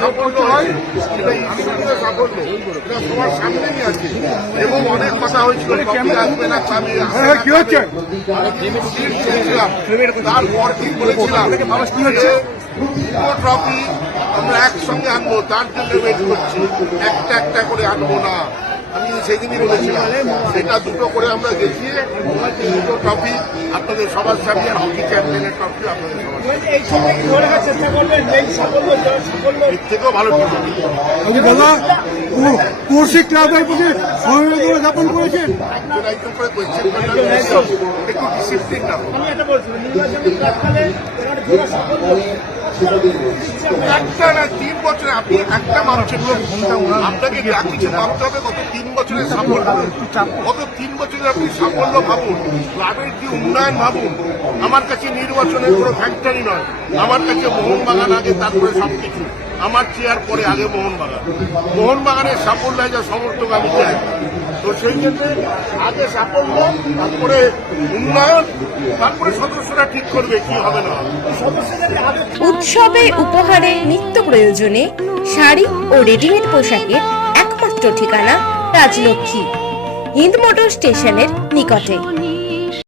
সাফল্য হয় সেটা ঈশ্বরীয় সাফল্য। এটা সবার সামনেই আছে। এবং অনেক কথা হয়েছিল আসবে না চাবি আসবে না, কি হচ্ছে? তারপর কি বলেছিলাম? ট্রফি আমরা একসঙ্গে আনব তার জন্য ওয়েট করছি। একটা একটা করে আনব না। আমি সেদিনই বলেছিলাম সেটা দুটো করে আমরা গেছিয়ে দুটো ট্রফি আপনাদের সবার সামনে হকি চ্যাম্পিয়নের ট্রফি আপনাদের সবার এর থেকেও ভালো। আচ্ছা দাদা ক্লাবের প্রতি জ্ঞাপন করেছেন? একটু ডিসিপ্লিন রাখো আমি এটা বলছি তিন বছরে আপনি একটা মানুষের আপনাকে তিন বছরের সাফল্য। গত তিন আপনি সাফল্য ভাবুন উন্নয়ন ভাবুন, আমার কাছে নির্বাচনের কোনো ফ্যাক্টরি নয়। আমার কাছে মোহনবাগান আগে, তারপরে সবকিছু। আমার চেয়ার পরে আগে মোহনবাগান। মোহনবাগানের সাফল্য যা সমর্থক আমি চাই। সেই জন্য আগে সাফল্য তারপরে উন্নয়ন, তারপরে সদস্যরা ঠিক করবে কি হবে না উৎসবে উপহারে নিত্য প্রয়োজনে শাড়ি ও রেডিমেড পোশাকের একমাত্র ঠিকানা রাজলক্ষ্মী, হিন্দ মোটর স্টেশনের নিকটে।